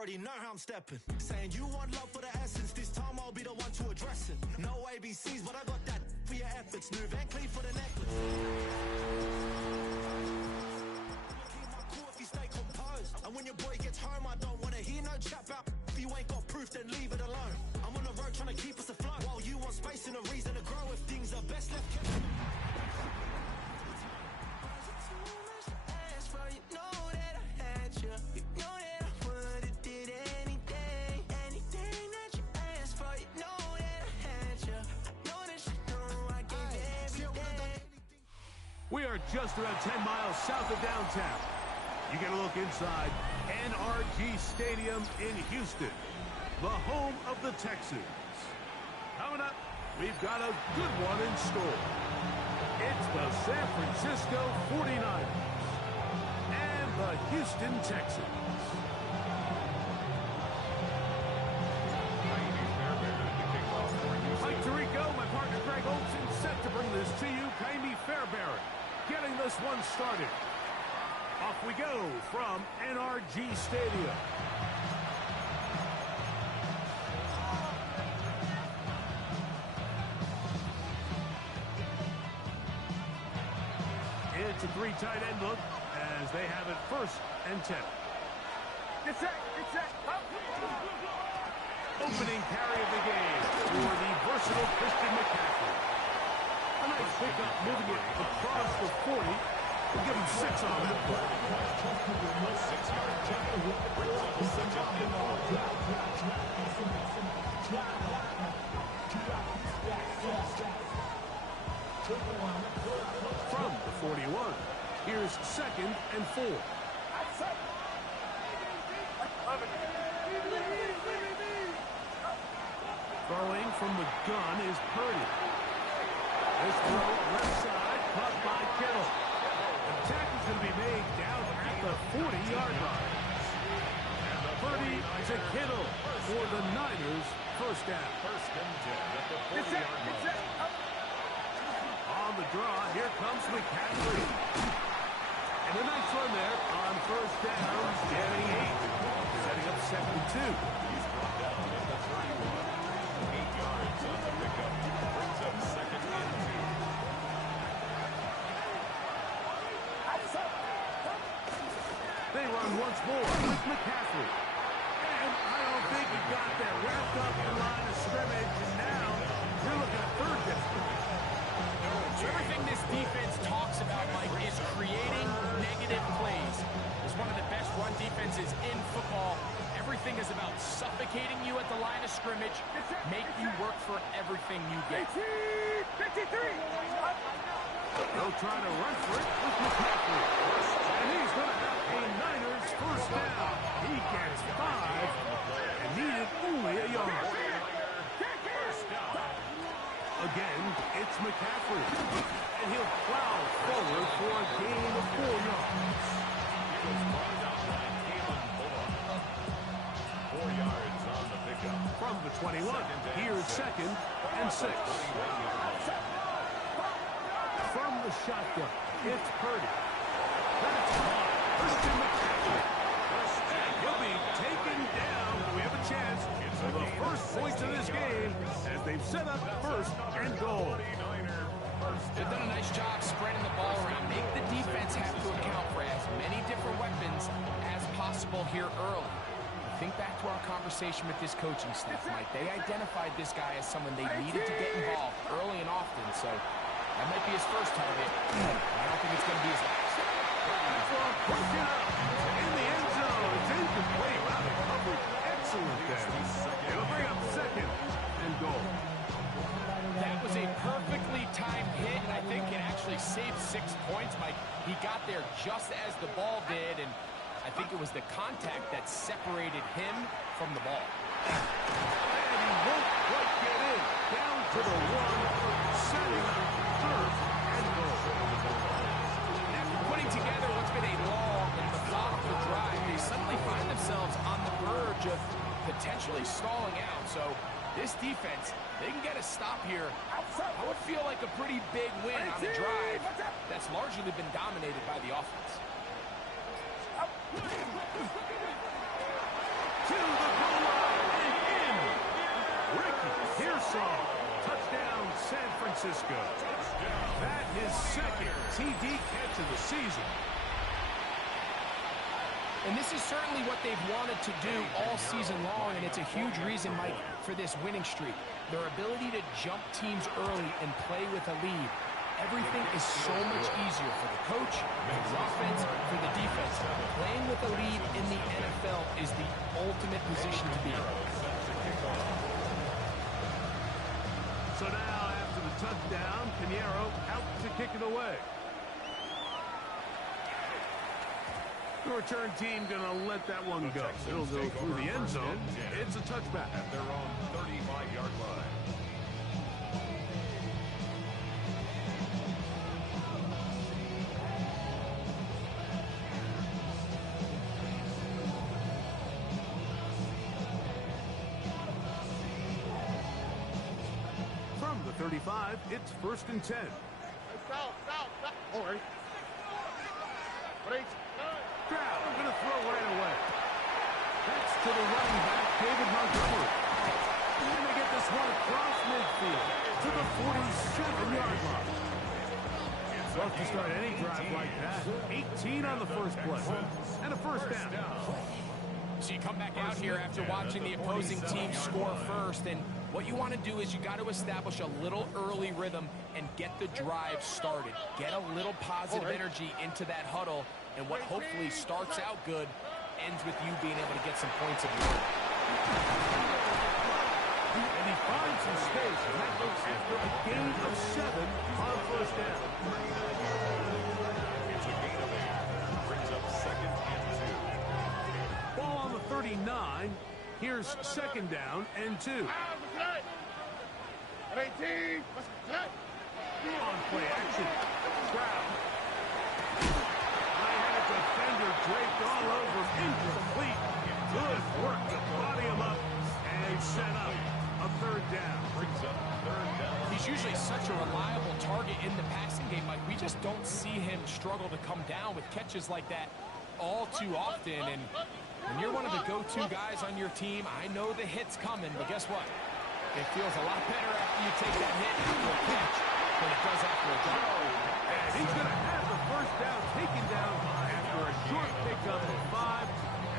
already know how I'm stepping. Saying you want love for the essence, this time I'll be the one to address it. No ABCs, but I got that for your efforts. New Van Cleef for the necklace. Keep my cool if you stay composed. And when your boy gets home, I don't want to hear no chat about if you ain't got proof, then leave it alone. I'm on the road trying to keep us afloat. While you want space and a reason to grow, if things are best left kept. We are just around 10 miles south of downtown. You get a look inside NRG Stadium in Houston, the home of the Texans. Coming up, we've got a good one in store. It's the San Francisco 49ers and the Houston Texans. Mike Tirico, my partner Greg Olson, set to bring this to you. Kaimi Fairbairn getting this one started. Off we go from NRG Stadium. It's a three tight end look as they have it 1st and 10. Get set, opening carry of the game for the versatile Christian McCaffrey. A nice pickup, moving it across the 40. We'll give him 6 on that play. 6-yard jump brings up a second and long. From the 41, here's 2nd and 4. Throwing from the gun is Purdy. This throw left side, caught by Kittle. The tackle's going to be made down at the 40-yard line. Purdy to Kittle for the Niners' 1st down. 1st and 10 at the 40-yard line. On the draw, here comes McCaffrey. And a nice run there on 1st down, getting 8. Setting up 2nd and 2. He's brought down at the 31. 8 yards on the pickup. Brings up 2nd and 2. They run once more with McCaffrey. And I don't think he got that wrapped up in the line of scrimmage. And now we're looking at 3rd down. So everything this defense talks about, Mike, is creating negative plays. It's one of the best run defenses in football. Everything is about suffocating you at the line of scrimmage, make you work for everything you get. 53! They'll try to run for it with McCaffrey. And he's going to have a Niners 1st down. He gets 5 and needed only a yard. Again, it's McCaffrey. And he'll plow forward for a gain of 4 yards. He was brought out by Kalen Bullock. 4 yards on the pickup. From the 21, here's 2nd and 6. From the shotgun, it's Purdy. That's caught. Christian McCaffrey. And he'll be taken down. We have a chance for the 1st points of this game as they've set up 1st and goal. They've done a nice job spreading the ball around. Make the defense have to account for as many different weapons as possible here early. Think back to our conversation with this coaching staff, Mike. They identified this guy as someone they needed to get involved early and often, so that might be his 1st target. I don't think it's going to be his last. Push it up in the end zone. It's incomplete. Wow, the coverage excellent there. It'll bring up 2nd and goal. That was a perfectly timed hit, and I think it actually saved 6 points, Mike. He got there just as the ball did, and I think it was the contact that separated him from the ball. And he won't quite get in. Down to the 1, setting up 3rd and goal. After putting together what's been a long and methodical drive, they suddenly find themselves on the verge of potentially stalling out. So this defense, they can get a stop here. I would feel like a pretty big win on a drive that's largely been dominated by the offense. To TD catch of the season. And this is certainly what they've wanted to do all season long, and it's a huge reason, Mike, for this winning streak. Their ability to jump teams early and play with a lead. Everything is so much easier for the coach, for the offense, for the defense. Playing with a lead in the NFL is the ultimate position to be in. So now, after the touchdown, Pinheiro out to kick it away. The return team going to let that one go. It'll go through the end zone. It's a touchback. At their own 35-yard line. From the 35, it's 1st and 10. All right. Stroud going to throw right away. That's to the running back, David Montgomery. And they get this one across midfield to the 47-yard line. Love to start any drive like that. 18 on the first play. And a first down. So you come back out here after watching the opposing team score first, and what you want to do is you got to establish a little early rhythm and get the drive started. Get a little positive energy into that huddle, and what hopefully starts out good ends with you being able to get some points of your own. And he finds some space, and that goes after a gain of 7 on first down. It's a gain of 8. Brings up 2nd and 2. Ball on the 39. Here's 2nd down and 2. On play action. Stroud. I had a defender draped all over. Incomplete. Good work to body him up and set up a 3rd down. Brings up 3rd down. He's usually such a reliable target in the passing game, Mike. We just don't see him struggle to come down with catches like that all too often. And when you're one of the go-to guys on your team, I know the hit's coming, but guess what? It feels a lot better after you take that hit after a catch than it does after a drop. And he's going to have the first down taken down after a short pickup of 5,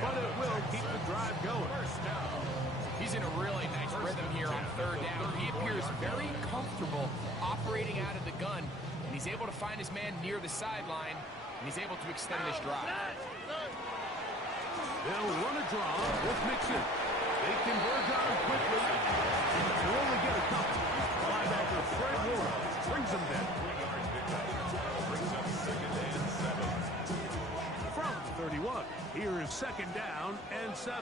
but it will keep the drive going. He's in a really nice rhythm here on 3rd down. He appears very comfortable operating out of the gun, and he's able to find his man near the sideline, and he's able to extend this drive. They'll run a draw with Mixon. They converge on him quickly. They only get a couple. Linebacker Fred Warren brings them down. 3-yard pickup. Brings up 2nd and 7. From the 31, here is 2nd down and 7.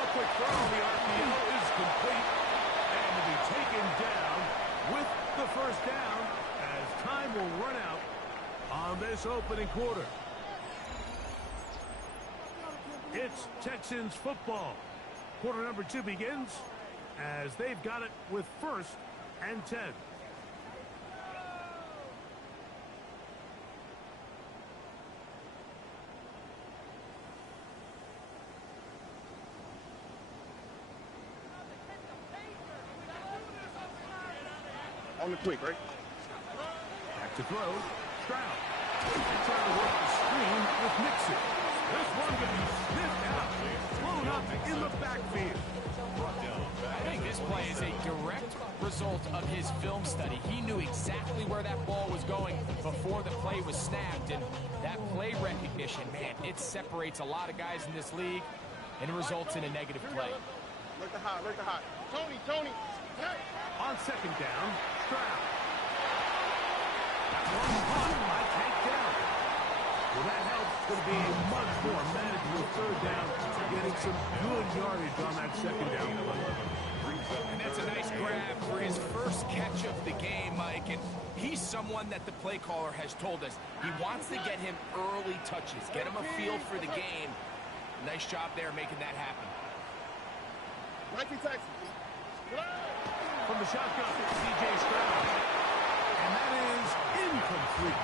A quick throw on the RPO is complete. And to be taken down with the first down as time will run out on this opening quarter. It's Texans football. Quarter number 2 begins as they've got it with 1st and 10. On the quick, right? Back to throw. Stroud. Trying to work the screen with Mixon. This one going to be sniffed out. Blown up in the backfield. I think this play is a direct result of his film study. He knew exactly where that ball was going before the play was snapped. And that play recognition, man, it separates a lot of guys in this league and results in a negative play. Right the hot, right the hot. Tony. On 2nd down, Stroud. That one hot by takedown. Well, that helps. Going to be a much more manageable 3rd down, getting some good yardage on that 2nd down play. And that's a nice grab for his first catch of the game, Mike. And he's someone that the play caller has told us he wants to get him early touches, get him a feel for the game. Nice job there making that happen. From the shotgun, C.J. Stroud. And that is incomplete.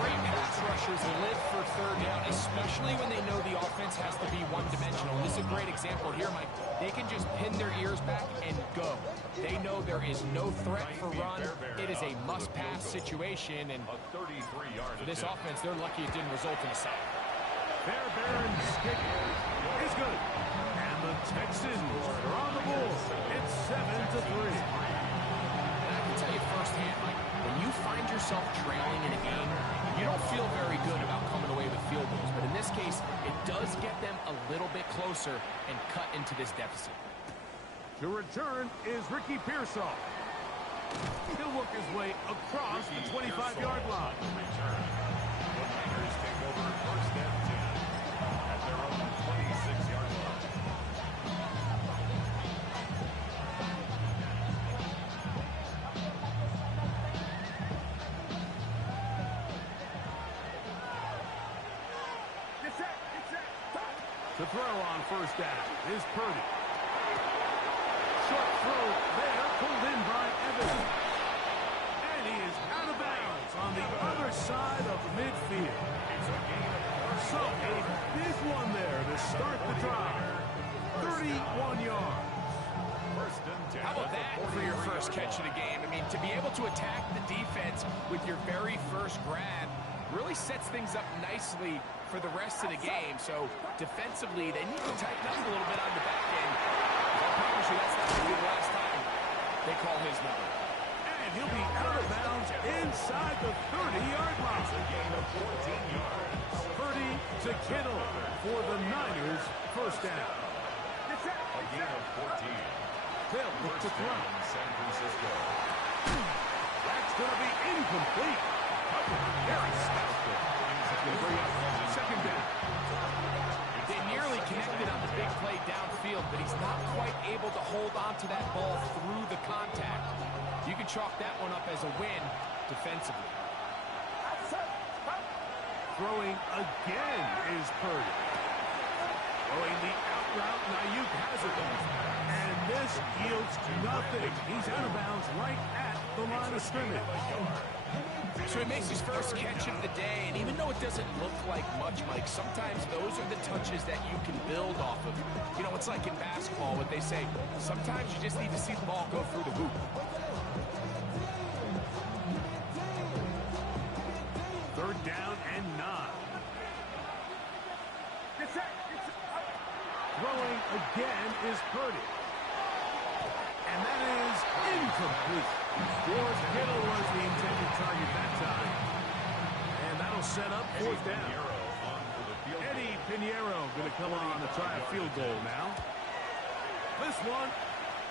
Great pass rush defenses live for third down, especially when they know the offense has to be one-dimensional. This is a great example here, Mike. They can just pin their ears back and go. They know there is no threat for run. It is a must-pass situation, and for this offense, they're lucky it didn't result in a sack. Fairbairn's kick is good. And the Texans are on the board. It's 7-3. And I can tell you firsthand, Mike, when you find yourself trailing in a game, you don't feel very good about coming away with field goals. But in this case, it does get them a little bit closer and cut into this deficit. To return is Ricky Pearsall. He'll work his way across the 25-yard line. The Niners take over first and 10 at their own 26-yard line. To throw on first down is Purdy. Short throw there, pulled in by Evans. And he is out of bounds on the other side of the midfield. So a big one there to start the drive. 31 yards. How about that for your first catch of the game? I mean, to be able to attack the defense with your very first grab really sets things up nicely for the rest of the game. So defensively, they need to tighten up a little bit on the back end. I promise you that's not going to be the last time they call his number. And he'll be out of bounds inside the 30-yard line. A gain of 14 yards. Purdy to Kittle for the Niners first down. A gain of 14. They'll look to throw. San Francisco. That's going to be incomplete. Very stopped it. It's going to bring up second down. They nearly connected on the big play downfield, but he's not quite able to hold on to that ball through the contact. You can chalk that one up as a win defensively. Throwing again is Purdy. Throwing the out route, Ayuk has it. And this yields nothing. He's out of bounds right at the line of scrimmage. So he makes his first catch of the day, and even though it doesn't look like much, Mike, sometimes those are the touches that you can build off of. You know, it's like in basketball, what they say, sometimes you just need to see the ball go through the hoop. Third down and 9. Throwing again is Purdy. And that is incomplete. George Kittle was the intended target that time. And that'll set up fourth down. Eddie Pinheiro going to come on to try a field goal now. This one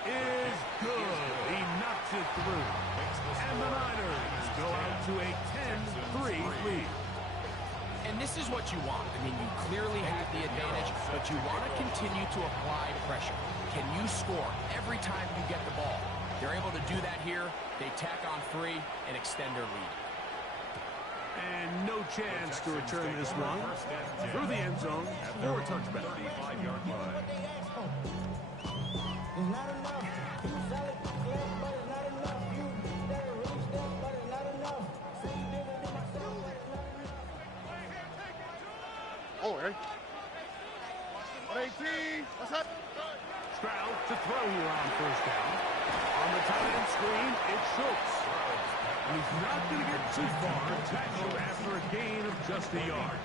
is good. He knocks it through. And the Niners go out to a 10-3 lead. And this is what you want. I mean, you clearly have the advantage, but you want to continue to apply pressure. Can you score every time you get the ball? They're able to do that here. They tack on 3 and extend their lead. And no chance to return this one through the end zone for a touchback. 35-yard line. Oh, right. 118. What's up? Stroud to throw here on first down. On the tight end screen, it's Schultz. And he's not going to get too far. Tackled after a gain of just a yard.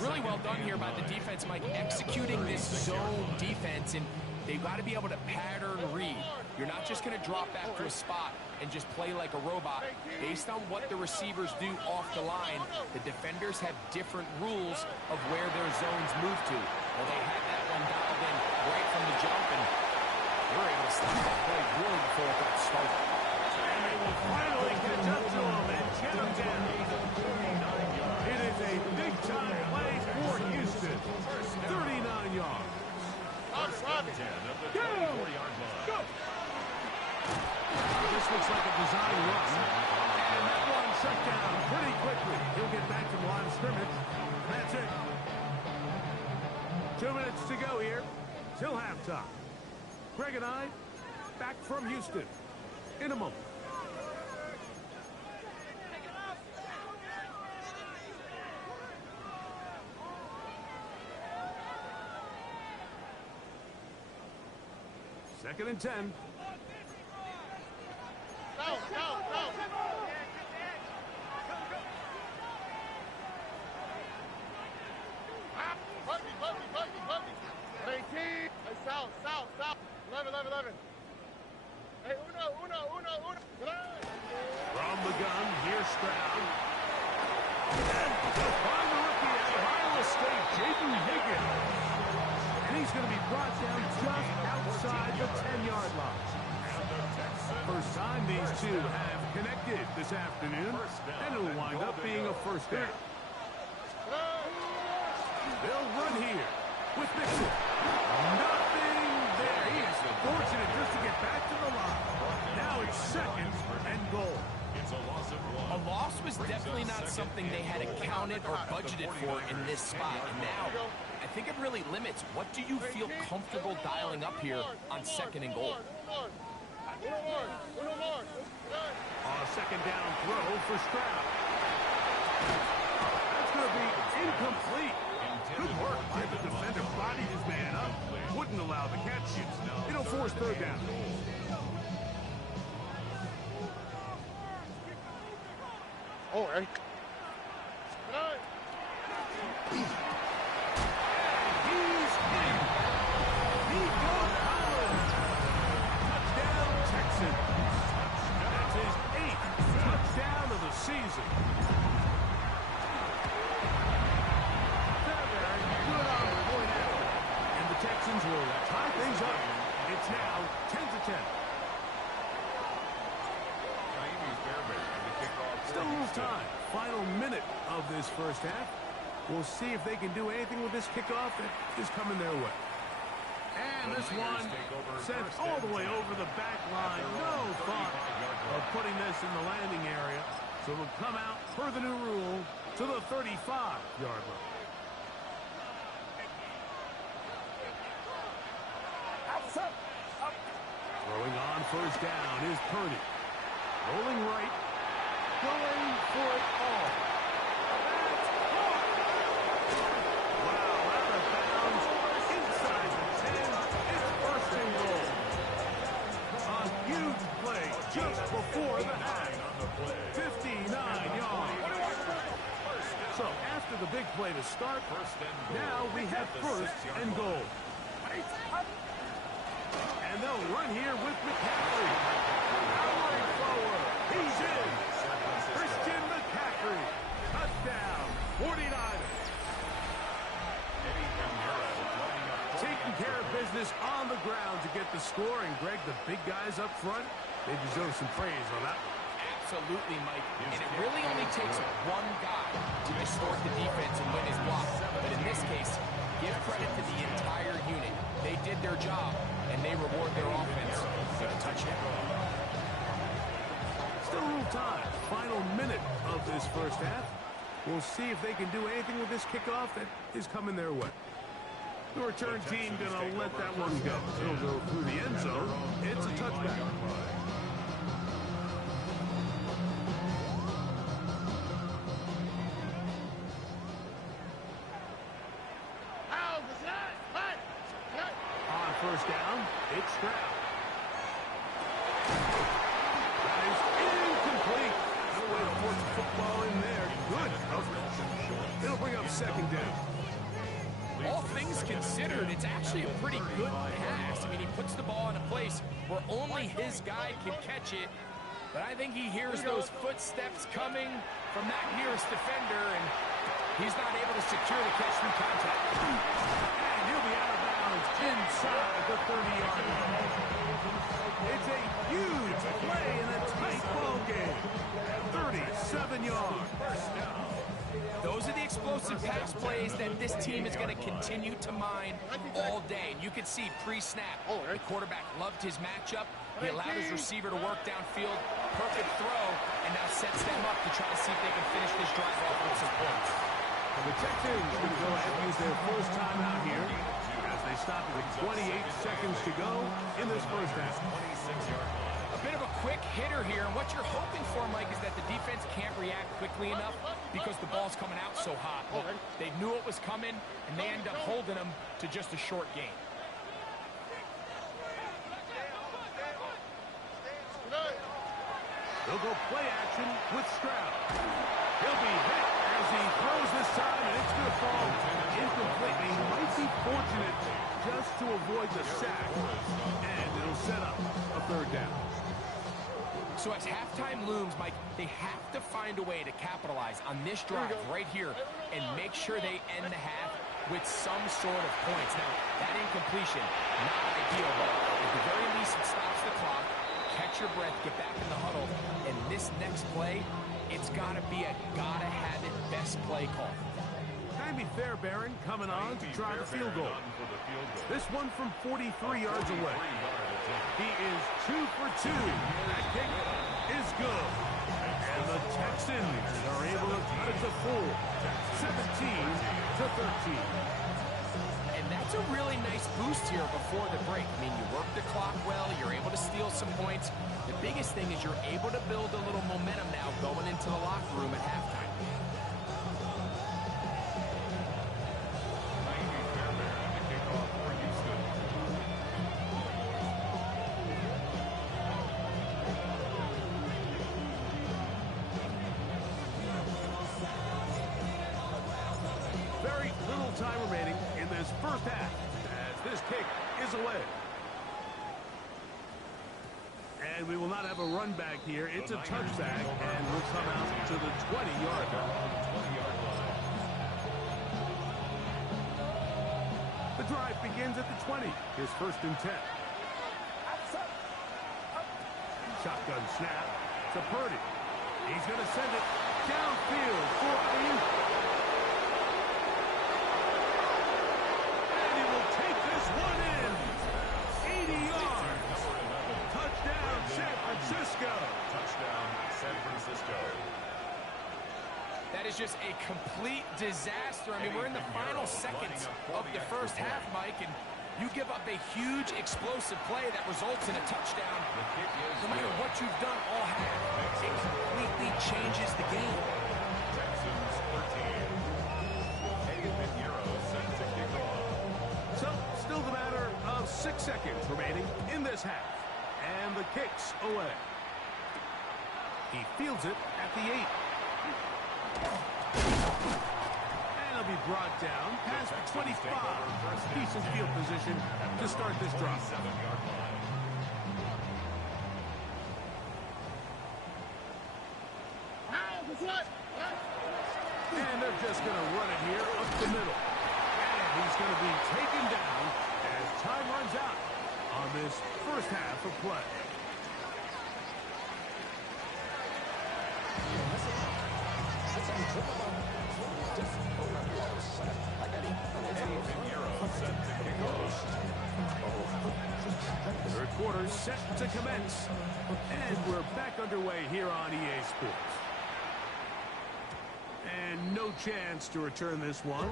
Really well done here by the defense, Mike, executing this zone defense, and they've got to be able to pattern read. You're not just going to drop back to a spot and just play like a robot. Based on what the receivers do off the line, the defenders have different rules of where their zones move to. Well, they had that one dialed in right from the jump, and they were able to stop that play really before it got started. And they will finally catch up to him and get him down. It is a big-time play for Houston. 39 yards. Go! Go! This looks like a design run. And that one shut down pretty quickly. He'll get back to the line of scrimmage. That's it. 2 minutes to go here. Till halftime. Greg and I, back from Houston in a moment. Second and 10. South, south, south. Buggy. 18. Hey, south. 11. Hey, uno. From the gun, here's Stroud. And to find the rookie at Ohio State, Jaden Higgins. And he's going to be brought down just outside the 10-yard line. First time these two have connected this afternoon, and it'll wind up being a first down. They'll run here with Mixon. Nothing there. He is fortunate just to get back to the line. Now it's second and goal. It's a loss of 1. A loss was definitely not something they had accounted or budgeted for in this spot. And now, I think it really limits what do you feel comfortable dialing up here on second and goal. On a second down throw for Stroud. That's going to be incomplete. Good work by the defender. Bodied his man up. Wouldn't allow the catch. It'll force third down. Oh, hey. He's in. Nico Collins. Touchdown, Texans. That's his 8th touchdown of the season. Very good on the point after. And the Texans will tie things up. It's now 10-10. Still a little time. Final minute of this first half. We'll see if they can do anything with this kickoff that is coming their way. And this one sent all the way over the back line. No thought of putting this in the landing area. So it'll come out per the new rule to the 35-yard line. Throwing on first down is Purdy. Rolling right. Going for it all. Wow, out of bounds. Inside the 10. It's first and goal. A huge play just before the half. 59 yards. So after the big play to start, now we have first and goal. And they'll run here with McCaffrey. Powering forward. He's in. Christian McCaffrey. Touchdown. 49ers. Taking care of business on the ground to get the score. And Greg, the big guys up front, they deserve some praise on that one. Absolutely, Mike. And it really only takes one guy to distort the defense and win his block. But in this case, give credit to the entire unit. They did their job, and they reward their offense with a touchdown. Still a little time. Final minute of this first half. We'll see if they can do anything with this kickoff that is coming their way. The return team going to let that one go. It'll go through the end zone. It's a touchback. On first down, it's Stroud. That is incomplete. No way to force the football in there. Good coverage. It'll bring up second down. All things considered, it's actually a pretty good pass. I mean, he puts the ball in a place where only his guy can catch it. But I think he hears those footsteps coming from that nearest defender, and he's not able to secure the catch through contact. And he'll be out of bounds inside the 30-yard line. It's a huge play in a tight ball game. 37 yards. Those are the explosive pass plays that this team is going to continue to mine all day. And you can see pre-snap, the quarterback loved his matchup. He allowed his receiver to work downfield. Perfect throw, and now sets them up to try to see if they can finish this drive off with some points. The Texans going to go ahead and use their first timeout here as they stop with 28 seconds to go in this first half. A bit of a quick hitter here, and what you're hoping for, Mike, is that the defense can't react quickly enough because the ball's coming out so hot. But they knew it was coming, and they end up holding them to just a short game. They'll go play action with Stroud. He'll be hit as he throws this time, and it's going to fall incomplete. He might be fortunate just to avoid the sack, and it'll set up a third down. So as halftime looms, Mike, they have to find a way to capitalize on this drive right here and make sure they end the half with some sort of points. Now, that incompletion, not ideal, but at the very least it stops the clock. Catch your breath, get back in the huddle, and this next play, it's got to be a gotta-have-it best play call. Can be fair, Barron, coming on to try the field goal. This one from 43 yards away. He is 2 for 2. That kick is good. And the Texans are able to cut it to 4, 17-13. And that's a really nice boost here before the break. I mean, you work the clock well, you're able to steal some points. The biggest thing is you're able to build a little momentum now going into the locker room at halftime. Very little time remaining in this first half as this kick is away. And we will not have a run back here. It's a touchback, and we'll come out to the 20-yard line. The drive begins at the 20. His first and 10. Shotgun snap to Purdy. He's going to send it downfield for Ayuk. And he will take this one in. 80 yards. Touchdown, San Francisco. Touchdown, San Francisco. That is just a complete disaster. I mean, we're in the final seconds of the first half, Mike, and you give up a huge explosive play that results in a touchdown. No matter what you've done all half, it completely changes the game. Texans 13. Set to kick off. So, still the matter of 6 seconds remaining in this half. And the kick's away. He fields it at the 8. And he'll be brought down past the 25. Decent field position to start this drive. 7-yard line. And they're just going to run it here up the middle. And he's going to be taken down as time runs out on this first half of play. Third quarter set to commence. And we're back underway here on EA Sports. And no chance to return this one.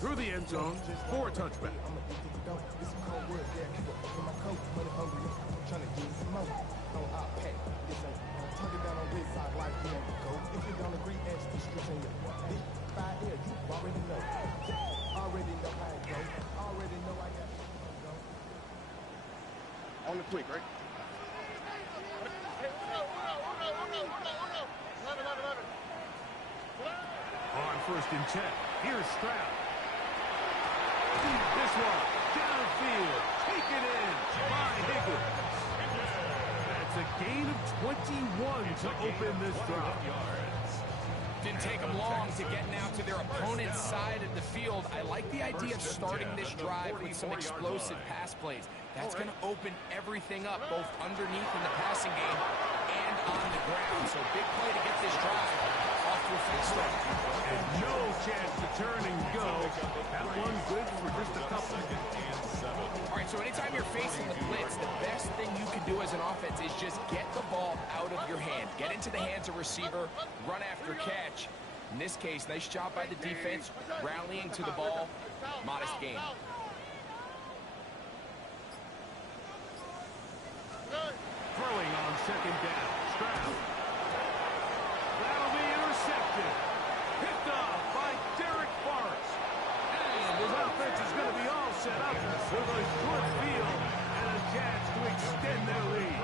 Through the end zone for a touchback. On the quick, right? On first and 10, here's Stroud. This one, downfield, taken in by Higgins. That's a gain of 21 to open this drive. Didn't take them long to get now to their opponent's side of the field. I like the idea of starting this drive with some explosive pass plays. That's going to open everything up, both underneath in the passing game and on the ground. So big play to get this drive off to a fast start. And no chance to turn and go. That one good for just a couple. All right, so anytime you're facing the blitz, the best thing you can do as an offense is just get the ball out of your hand. Get into the hands of receiver, run after catch. In this case, nice job by the defense, rallying to the ball. Modest gain. Throwing on second down. Stroud. That'll be intercepted. Picked off by Derek Forrest. And his offense is going to be all set up with a short field and a chance to extend their lead.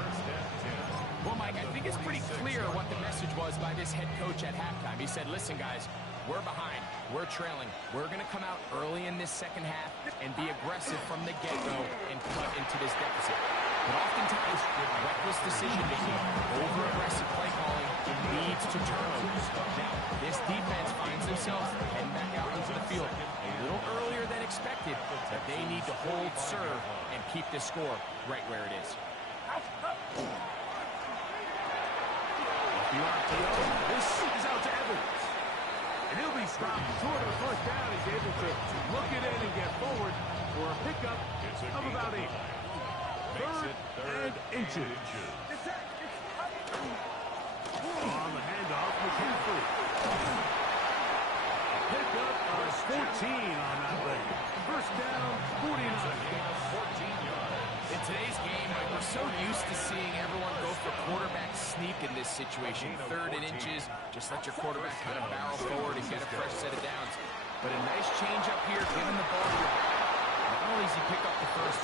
Well, Mike, I think it's pretty clear what the message was by this head coach at halftime. He said, listen, guys, we're behind. We're trailing. We're going to come out early in this second half and be aggressive from the get-go and cut into this deficit. But oftentimes, reckless decision-making, over-aggressive play calling leads to turnovers. Now, this defense finds themselves heading back out into the field a little earlier than expected, but they need to hold serve and keep this score right where it is. The RPO, this is out to Evans. And he'll be stopped short of the first down. He's able to look it in and get forward for a pickup of about 8. Third and inches. On the handoff, McCaffrey. Pickup of 14 on that leg. First down, 49. 14 yards. In today's game, Mike, we're so used to seeing everyone go for quarterback sneak in this situation. Third and inches, just let your quarterback kind of barrel forward and get a fresh set of downs. But a nice change up here, given the ball. Not only does he pick up the first